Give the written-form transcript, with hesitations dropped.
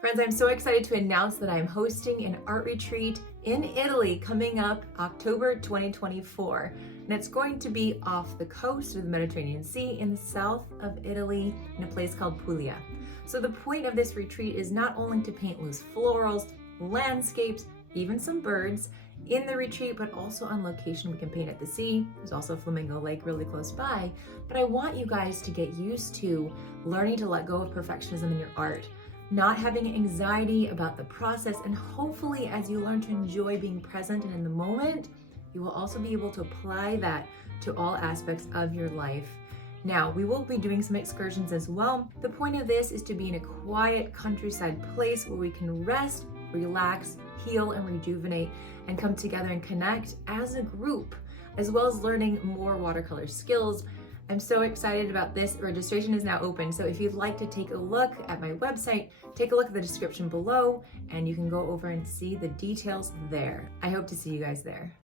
Friends, I'm so excited to announce that I'm hosting an art retreat in Italy coming up October 2024. And it's going to be off the coast of the Mediterranean Sea in the south of Italy in a place called Puglia. So the point of this retreat is not only to paint loose florals, landscapes, even some birds in the retreat, but also on location. We can paint at the sea. There's also a flamingo lake really close by. But I want you guys to get used to learning to let go of perfectionism in your art, not having anxiety about the process, and hopefully as you learn to enjoy being present and in the moment, you will also be able to apply that to all aspects of your life. Now, we will be doing some excursions as well. The point of this is to be in a quiet countryside place where we can rest, relax, heal, and rejuvenate, and come together and connect as a group, as well as learning more watercolor skills. I'm so excited about this. Registration is now open, so if you'd like to take a look at my website, take a look at the description below, and you can go over and see the details there. I hope to see you guys there.